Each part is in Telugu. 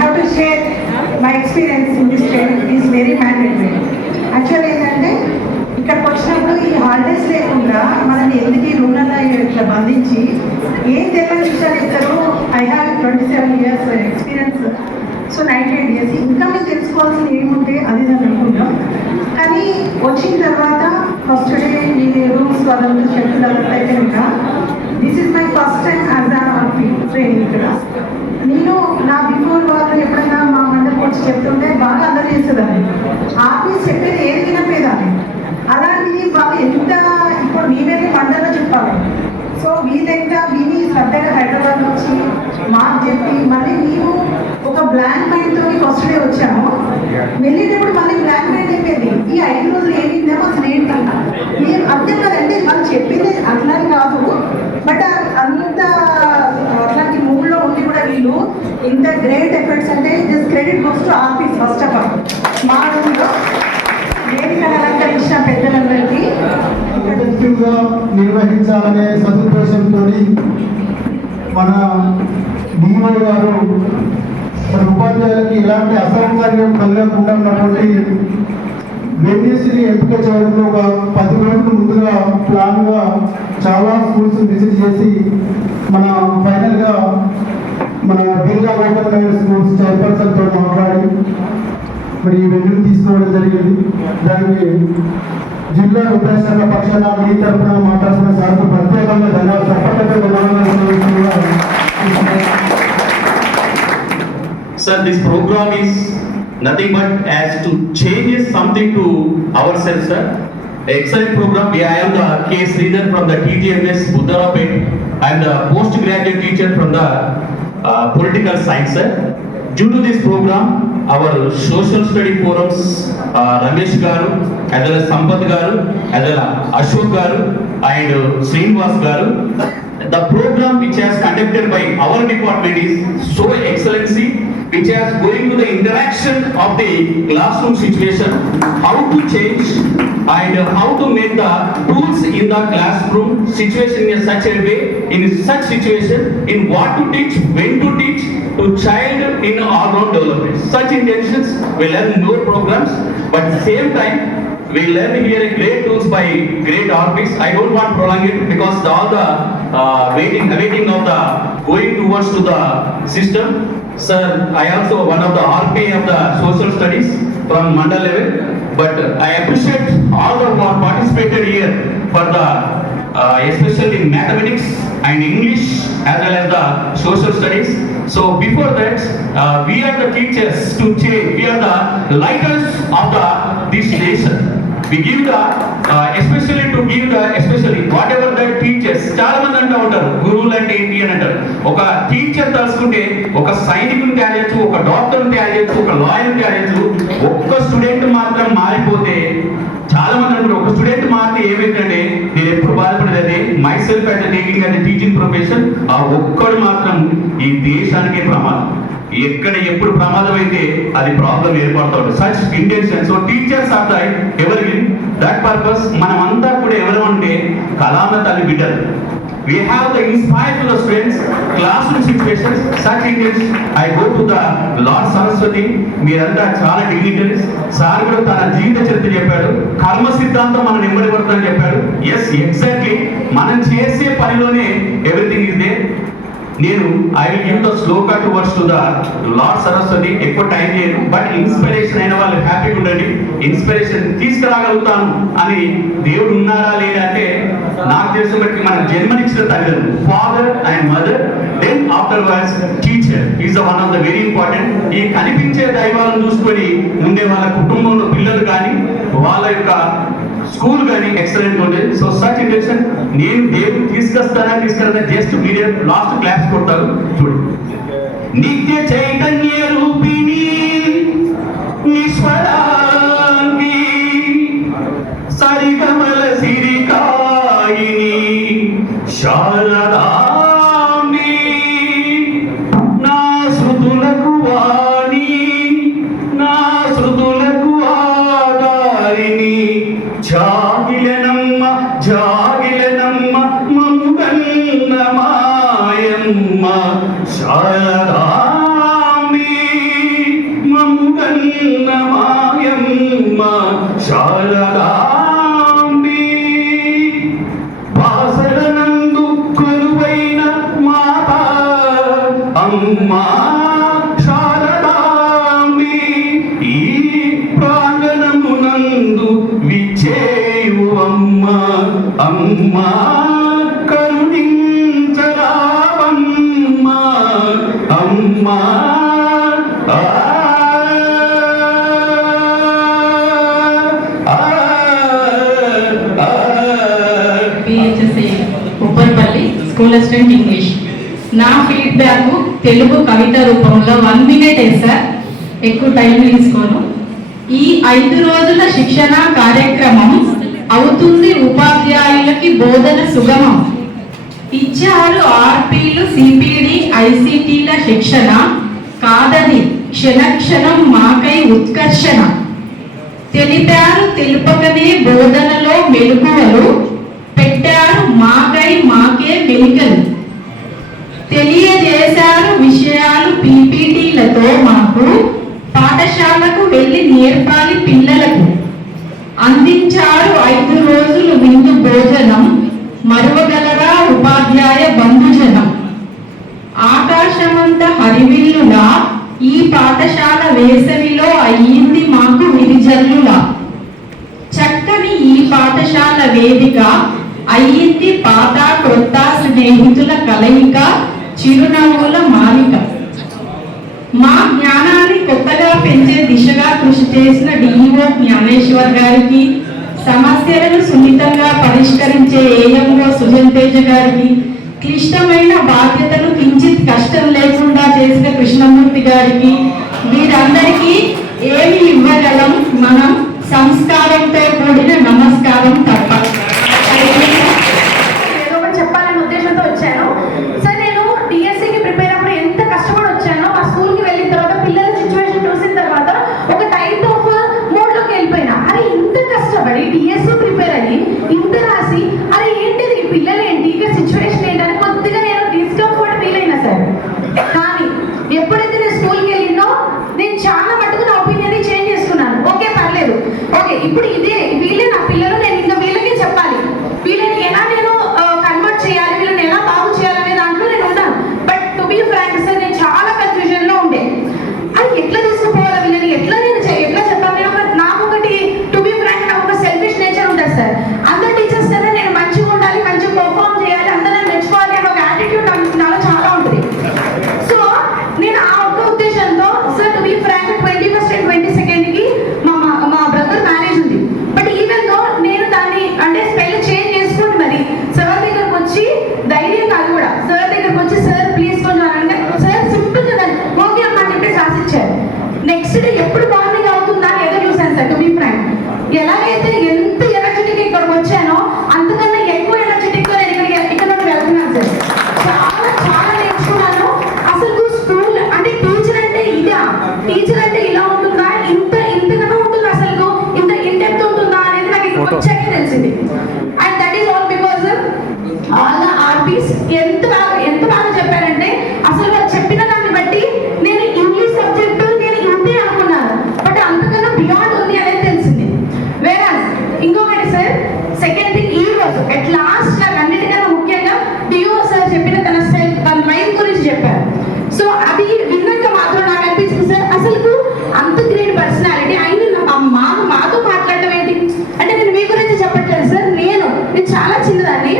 have to share my experience in this training. It is very mandatory. Actually ఏంటంటే ఇక్కడికి వచ్చినప్పుడు ఈ హాలిడేస్ లేకుండా మనల్ని ఎందుకు రూమ్లలో ఇట్లా బంధించి ఏం తెలియని విషయాలు ఇస్తారు. I have 27 years experience, so 98 years. ఇంకా మేము తెలుసుకోవాల్సింది ఏముంటే అది అని అనుకుంటాం. కానీ వచ్చిన తర్వాత ఫస్ట్ డే ఈ రూమ్స్ వాళ్ళంతా షెడ్యూల్ అదంతా అయిపోయినాక this is my first time as RP training ఇక్కడ. నేను నా బిఫోర్ వాళ్ళు ఎప్పుడైనా మా మండలికి వచ్చి చెప్తుంటే బాగా అందరూ చేసేదాన్ని. ఆర్పీస్ చెప్పేది ఏది వినపోయేదాన్ని. అలాంటిది వాళ్ళు ఎంత ఇప్పుడు మేమేది మండలిలో చెప్పాలి. సో వీళ్ళెంత విని శ్రద్ధగా హైదరాబాద్ వచ్చి మాకు చెప్పి మళ్ళీ మేము ఒక బ్లాంక్ మైండ్తో ఫస్ట్ డే వచ్చాము. వెళ్ళేటప్పుడు మళ్ళీ బ్లాంక్ మైండ్ అయిపోయింది. ఈ 5 రోజులు ఏమిందేమో అసలు ఏంటి మేము అర్థం కదండి. వాళ్ళు చెప్పింది అట్లా కాదు, బట్ అంత అట్లాంటి మూడ్లో ఉండి కూడా వీళ్ళు ఇంత గ్రేట్ ఎఫర్ట్స్ అంటే this credit goes to RPs first of all. మా రూమ్లో వేదిక అలంకరించిన పెద్దలందరికీ నిర్వహించాలనే సదుద్దేశంతో మన డిఓ గారు ఉపాధ్యాయులకి ఎలాంటి అసౌకర్యం కలగకుండా ఉన్నటువంటి వెన్యూస్ని ఎంపిక చేయడంలో ఒక 10 రోజుల ముందుగా ప్లాన్గా చాలా స్కూల్స్ విజిట్ చేసి మన ఫైనల్గా మన బిర్లా ఓపెన్ లైన్ స్కూల్స్ చైర్పర్సన్తో మాట్లాడి మరి ఈ వెన్యూని తీసుకోవడం జరిగింది. దానికి జిల్లా విద్యాశాఖ పక్షాన మీ తరఫున మాట్లాడుతున్న సార్కు ప్రత్యేకంగా ధన్యవాదాలు. Sir, this program is nothing but as to changes something to ourselves, sir. Excellent program. I am the K. Sridhar from the TGMS Buddarapet. I am the postgraduate teacher from the political science, sir. Due to this program, our social study forums, Ramesh Garu, as well as Sampath Garu, as well as Ashok Garu and Srinivas Garu, the program which has conducted by our department is so excellency, which has going to the interaction of the classroom situation, how to change and how to make the tools in the classroom situation in such a way, in such situation, in what to teach, when to teach to child in all-round development. Such intentions we learn more programs, but at the same time we learn here great tools by great RPs. I don't want to prolong it because all the waiting of the going towards to the system. Sir, I also one of the RP of the social studies from Mandal level, but I appreciate all the who participated here for the especially in mathematics and English as well as the social studies. So before that, we are the teachers to change. We are the lighters of this nation. We give the especially whatever the teachers చాలా మంది అంటూ ఉంటారు గురువులు అంటే ఏంటి అని అంటారు. ఒక టీచర్ తలుసుకుంటే ఒక సైనికుని తయారు చేయొచ్చు, ఒక డాక్టర్ని తయారు చేయొచ్చు, ఒక లాయర్ని తయారు చేయొచ్చు. ఒక్క స్టూడెంట్ మాత్రం మారిపోతే చాలా మంది అంటారు ఒక స్టూడెంట్ మారితే ఏమైందంటే నేను ఎప్పుడు బాధపడేది my self as taking as teaching profession. ఆ ఒక్కడు మాత్రం ఈ దేశానికే ప్రమాదం. ఎక్కడ ఎప్పుడు ప్రమాదం అయితే అది ప్రాబ్లం ఏర్పడుతుంది. Such intention. So teachers are ఎవరి దట్ పర్పస్ మనమంతా కూడా ఎవరు అంటే కలామ తల్లి బిడ్డలు. We have the inspire to the students, classroom situations, such intentions. I go to the Lord Saraswati. మీరంతా చాలా డిగ్నిటరీస్. సార్ కూడా తన జీవిత చరిత్ర చెప్పాడు. కర్మ సిద్ధాంతం మనం నిమ్మడి పడుతుందని చెప్పాడు. ఎస్, ఎగ్జాక్ట్లీ మనం చేసే పనిలోనే ఎవ్రీథింగ్ ఇస్ దేర్. నేను I will give the Shloka towards to the lord Saraswati. ఎక్కువ టైం చేయను, బట్ ఇన్స్పిరేషన్ అయిన వాళ్ళు హ్యాపీగా ఉండండి. ఇన్స్పిరేషన్ తీసుకురాగలుగుతాను అని దేవుడు ఉన్నారా లేదా అంటే నాకు తెలిసిన బట్టి మనం జన్మనిచ్చిన తల్లిదండ్రులు father and mother, then afterwards teacher is one of the very important. ఈ కనిపించే దైవాలను చూసుకొని ఉండే వాళ్ళ కుటుంబంలో పిల్లలు కానీ వాళ్ళ యొక్క స్కూల్ కానీ ఎక్సలెంట్ ఉండేది. సో సచ్ ఇంటెన్షన్ నేను దేవుడు తీసుకొస్తానా జస్ట్ మీరే లాస్ట్ క్లాప్స్ కొడతారు చూడండి. నిత్య చైతన్య రూపిణి ఈశ్వరాంగి సరిగమల సిరికాయిని శారదాంబి నా శృతులకు వాణి నా శృతులకు ఆధారిని జాగిలనమ్మ జాగిలనమ్మ మమ్ముగన్న మాయమ్మ శారదాంబి అమ్మా అమ్మా కరుణించరావమ్మా అమ్మా ఆ, ఆ, ఆ, పిహెచ్ఎస్ఏ ఉప్పర్పల్లి స్కూల్ అసిస్టెంట్ ఇంగ్లీష్. నా ఫీడ్బ్యాక్ తెలుగు కవిత రూపంలో 1 minute సార్, ఎక్కువ టైం తీసుకోను. ఈ 5 రోజుల శిక్షణ కార్యక్రమం అవుతుంది ఉపాధ్యాయులకి బోధన సుగమం. ఇచ్చారు ఆర్పీలు, సిపిడి, ఐసిటీల శిక్షణ కాదని క్షణక్షణం మాకై ఉత్కర్షణ. తెలిపారు తెలుపకనే బోధనలో మెలకువలు, పెట్టారు మాకై మాకే మెలికలు. తెలియజేశారు విషయాలు పీపీటీలతో మాకు, పాఠశాలకు వెళ్ళి నేర్పాలి పిల్లలకు. అందించారు 5 రోజులు విందు భోజనం, మరువగలరా ఉపాధ్యాయ బంధుజనం. ఆకాశమంత హరివిల్లులా ఈ పాఠశాల వేసవిలో అయ్యింది మాకు విరిజల్లులా. చక్కని ఈ పాఠశాల వేదిక అయ్యింది పాత క్రొత్త స్నేహితుల కలయిక, చిరునవ్వుల మాలిక. మా జ్ఞానాన్ని కొత్తగా పెంచే దిశగా కృషి చేసిన డిఈఓ జ్ఞానేశ్వర్ గారికి, సమస్యలను సున్నితంగా పరిష్కరించే ఏఎంఓ సుజన్ తేజ గారికి, క్లిష్టమైన బాధ్యతను కించిత్ కష్టం లేకుండా చేసిన కృష్ణమూర్తి గారికి, వీరందరికీ ఏమి ఇవ్వగలం మనం, సంస్కారంతో కూడిన నమస్కారం తప్ప. ఏదో ఒకటి చెప్పాలనే ఉద్దేశంతో వచ్చాను సార్. నేను డిఎస్సికి ప్రిపేర్ అప్పుడు ఎంత కష్టపడి వచ్చానో, మా స్కూల్కి వెళ్ళిన తర్వాత పిల్లల సిచ్యువేషన్ చూసిన తర్వాత ఒక టైప్ ఆఫ్ మూడ్లోకి వెళ్ళిపోయినా. అరే ఇంత కష్టపడి డిఎస్సి ప్రిపేర్ అయ్యి ఇంత రాసి, అరే ఏంటిది పిల్లలు ఏంటి ఇక్కడ సిచ్యువేషన్ ఏంటని కొద్దిగా నేను డిస్కంఫర్ట్ ఫీల్ అయినా సార్. కానీ ఎప్పుడైతే నేను స్కూల్కి వెళ్ళినో నేను చాలా మటుకు నా ఒపీనియన్ చేంజ్ చేసుకున్నాను. ఓకే పర్లేదు, ఓకే ఇప్పుడు ఇదే వీళ్ళే నా పిల్లలు, నేను ఇంకా వీళ్ళకే చెప్పాలి, వీళ్ళని ఎలా నేను కన్వర్ట్ చేయాలి, వీళ్ళని ఎలా బాగు చేయాలనే దాంట్లో నేను ఉన్నాను. But to be frank sir, నేను చాలా కన్ఫ్యూజన్ లో ఉండే. అది ఎట్లా తీసుకుపోవాలి వీళ్ళని, ఎట్లా నేను ఎట్లా చెప్పాలి. నేను నాకు ఒకటి టు బీ ఫ్రాంక్, నాకు ఒక సెల్ఫిష్ నేచర్ ఉంటుంది సార్. అందరు టీచర్స్ కన్నా నేను మంచిగా ఉండాలి, మంచిగా పర్ఫార్మ్ చేయాలి, అందరూ నన్ను మెచ్చుకోవాలి అనే ఒక యాటిట్యూడ్ నాలో చాలా ఉంటుంది. సో నేను ఆ ఒక్క ఉద్దేశంతో sir to be frank 21st and 22nd కి మా బ్రదర్ మ్యారేజ్ ఉంది. బట్ ఈవెన్ దో నేను దాన్ని అంటే స్పెల్ చేంజ్ చేసుకుని మరి సార్ దగ్గరకు వచ్చి, ధైర్యం కాదు కూడా, సార్ దగ్గరకు వచ్చి సార్ ప్లీజ్ కొంచెం అంటే సార్ సింపుల్ గా ఓకే అమ్మా అని చెప్పేసి రాసిచ్చారు. నెక్స్ట్ డే ఎప్పుడు మార్నింగ్ అవుతుందా అని ఎదురు చూశాను సార్. టు బీ ఫ్రాంక్, ఎలాగైతే ఎంత ఎనర్జెటిక్ ఇక్కడికి వచ్చానో అంతకన్నా ఎక్కువ ఎనర్జెటిక్ గా నేను ఇక్కడ నుండి వెళ్తున్నాను సార్. చాలా చాలా నేర్చుకున్నాను. అసలు స్కూల్ అంటే టీచర్ అంటే ఇదా, టీచర్ అంటే ఇలా ఉంటుందా, ఇంతగానో ఉంటుందా, అసలు ఇంత ఇంటెప్త్ ఉంటుందా అనేది నాకు ఇక్కడ వచ్చాకే తెలిసింది. And that is all because all the RPs ఎంత బాగా చెప్పారంటే, అసలు వాళ్ళు చెప్పిన దాన్ని బట్టి నేను ఇంగ్లీష్ సబ్జెక్టు నేను ఇంతే అనుకున్నాను, బట్ అంతకన్నా బియాండ్ ఉంది అనేది తెలిసింది. వేరాజ్ ఇంకొకటి సార్, సెకండ్ థింగ్ ఈ రోజు ఎట్ లాస్ట్ నాకు అన్నిటికన్నా ముఖ్యంగా డిఓ సార్ చెప్పిన తన మైండ్ గురించి చెప్పారు. సో అది విన్నాక మాత్రం నాకు అనిపించింది సార్, అసలు అంత గ్రేట్ పర్సనాలిటీ ఆయన మాతో మాట్లాడటం ఏంటి అంటే, నేను మీ గురించి చెప్పట్లేదు సార్, నేను చాలా చిన్నదాన్ని,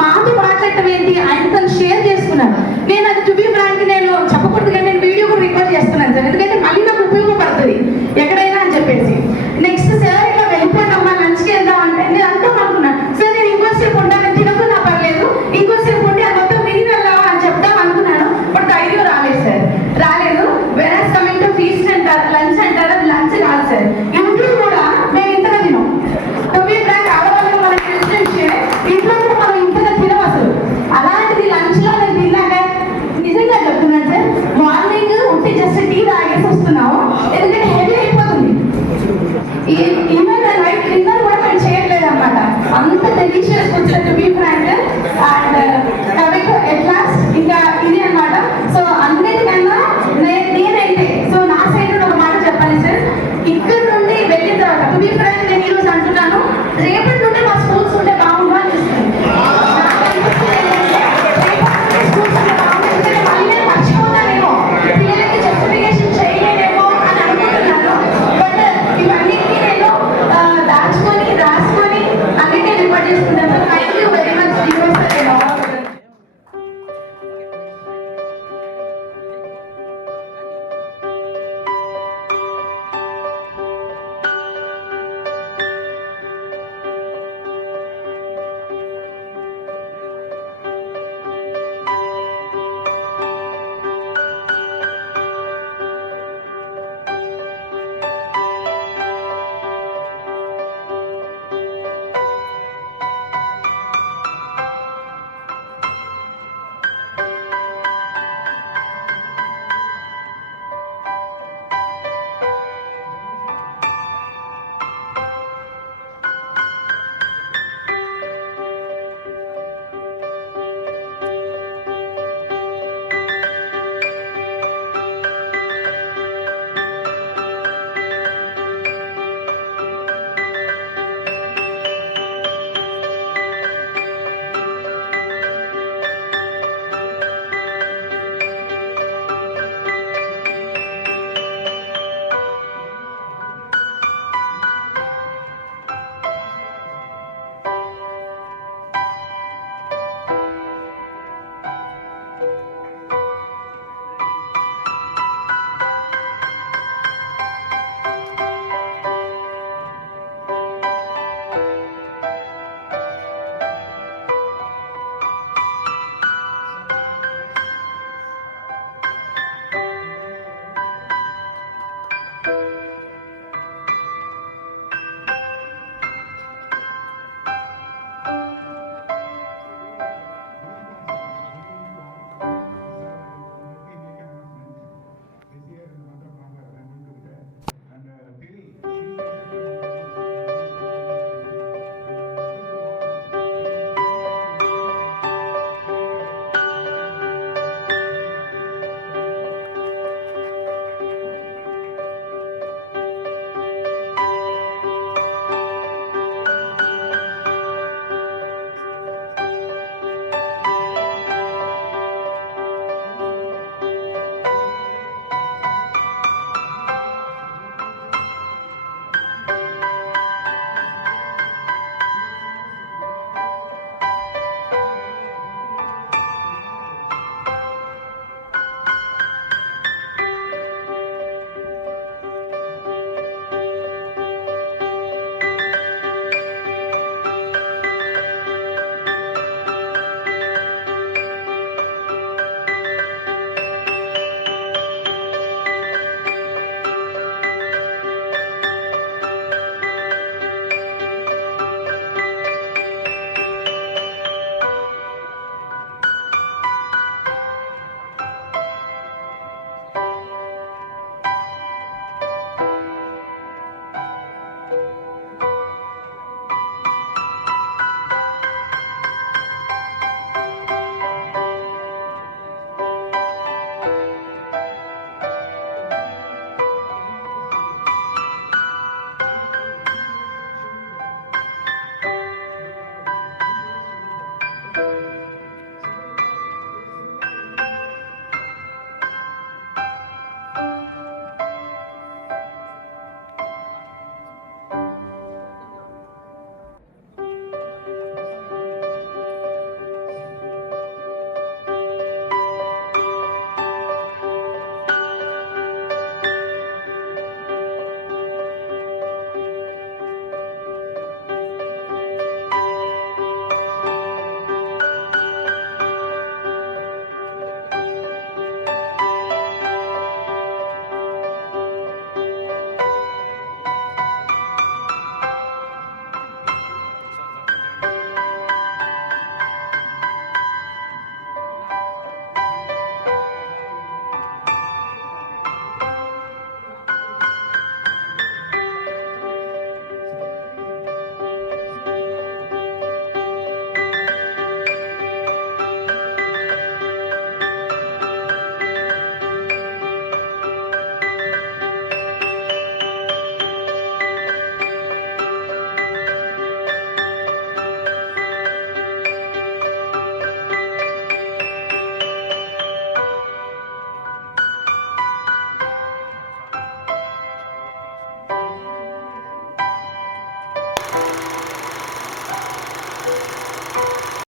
మాతో మాట్లాడటం ఏంటి ఆయన తను షేర్ చేసుకున్నాను. నేను అది టు బీ ఫ్రాంక్ నేను చెప్పకూడదు కానీ నేను వీడియో కూడా రికార్డ్ చేస్తున్నాను సార్, ఎందుకంటే మళ్ళీ నాకు ఉపయోగపడుతుంది ఎక్కడైనా అని చెప్పేసి. నెక్స్ట్ సార్ ఇలా వెళ్ళిపోయినమ్మా లంచ్కి వెళ్దాం అంటే నేను అనుకోని అనుకున్నాను సార్, నేను ఇంకోసేపు ఉంటాను, తినకున్నా పర్లేదు, ఇంకోసేపు ఉండి అది మొత్తం విని వెళ్ళావా అని చెప్తాం అనుకున్నాను. బట్ ధైర్యం రాలేదు సార్, రాలేదు. వెరాజ్ కమింగ్ టు ఫీస్ట్ అంటారు, లంచ్ అంటారు, అది లంచ్ కాదు సార్. ఇంట్లో కూడా మేము ఇంతగా తినాం. టు బీ ఫ్రాంక్ ఆడవాళ్ళకి మనకి తెలిసిన విషయమే, ఇంట్లో కూడా మనం ఇంతగా తినం అసలు. అలాంటిది లంచ్ లో నేను తిన్నాక నిజంగా చెప్తున్నాను సార్, మార్నింగ్ ఉంటే జస్ట్ టీ తాగేసి వస్తున్నాము, ఎందుకంటే హెవీ అయిపోతుంది. ఈవెన్ నైట్ డిన్నర్ కూడా మేము చేయట్లేదు అనమాట, అంత delicious food to be frank. And at last ఇంకా ఇది అనమాట. సో అన్నిటికన్నా నేనైతే సో నా సైడ్ నుండి ఒక మాట చెప్పాలి సార్, ఇక్కడ నుండి వెళ్ళిన తర్వాత టు బీ ఫ్రాంక్ నేను ఈరోజు అంటున్నాను, రేపటి నుండి మా స్కూల్స్ ఉంటే బాగుండు అనిపిస్తుంది. స్కూల్స్ ఉంటే బాగుంటుంది, మళ్ళీ నేను మర్చిపోతానేమో, పిల్లలకి జస్టిఫికేషన్ చేయలేనేమో అని అనుకుంటున్నాను. బట్ ఇవన్నీ నేను దాచుకొని రాసుకొని అన్నిటి చేసుకునే